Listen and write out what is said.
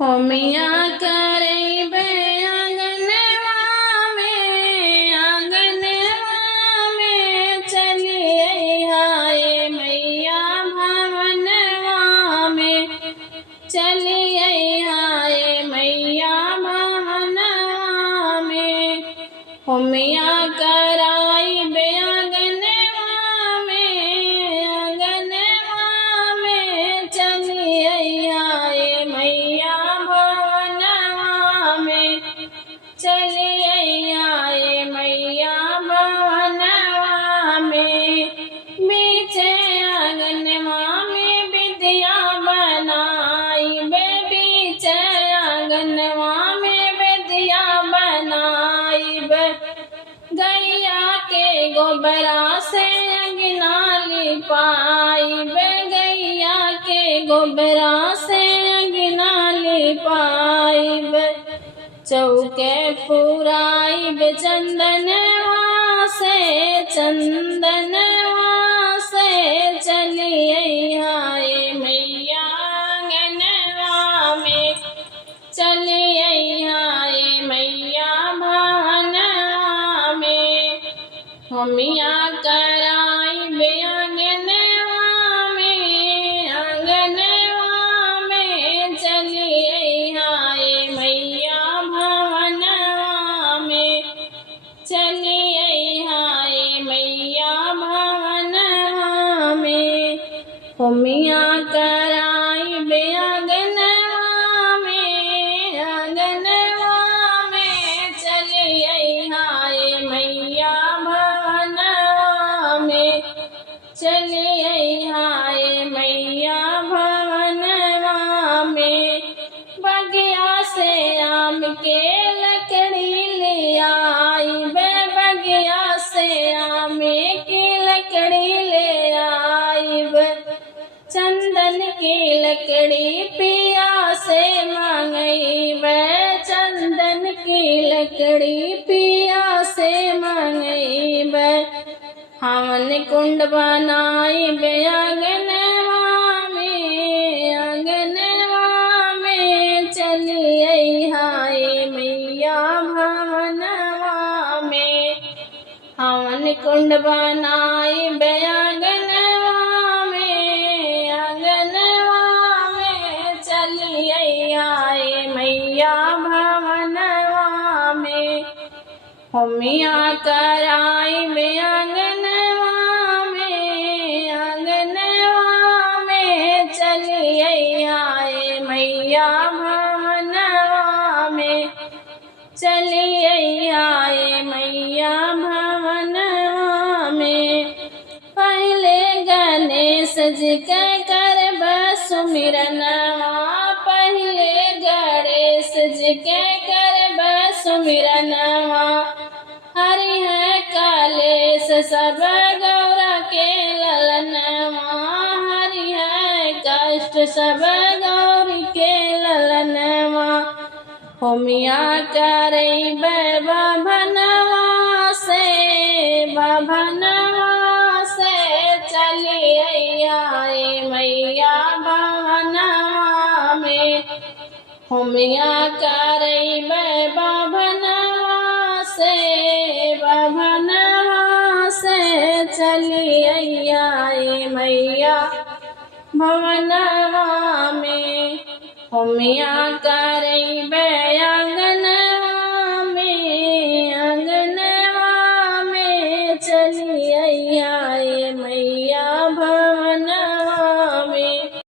होमिया करैबे आंगनवा में चलिए हाय मैया भवनवा में चलिए हाय मैया भवनवा में होमिया कराइबे आंगनवा में चलिए हाय मैया भवनवा में चलिए आए मैया भवनवा में बीचे आंगनवा में विद्या बनाइबे बीचे आंगनवा में विद्या बनाइबे गैया के गोबरा से अंगना लिपाइबे गैया के गोबरा से अंगना लिपाइबे चौके पुराइबे चंदनवा से चलिए हाय मैया आंगनवा में चलिए हाय मैया भवनवा में होमिया कराइबे आंगनवा में चलिए हाय मैया भवनवा में चलिए हाय मैया भवनवा में होमिया कराइबे आंगनवा में चलिए हाय मैया भवनवा में चलिए हाय मैया भवनवा में बगिया से आम के लकड़ी ले आइबे बगिया से आम की लकड़ी ले आइबे चंदन की लकड़ी पिया से मांगइबे चंदन की लकड़ी पिया से मांगइबे हवन कुंड बनाइबे आंगनवा में चलिए हाय मैया भवनवा में हवन कुंड बनाइबे आंगनवा में चलिए हाय मैया भवनवा में होमिया कराइबे आंगनवा में चलिए हाय मैया भवनवा में चलिए हाय मैया भवनवा में पहले गणेश जी के करब सुमिरनवा पहले गणेश जी के करब सुमिरनवा हरि है कलेश सब गौरा के ललनवा हरि है कष्ट सब गौरी के ललनवा होमिया करैबे भवनवा से चलिए हाय मैया भवनवा में होमिया करैबे भवनवा से चलिए हाय मैया भवनवा में होमिया करैबे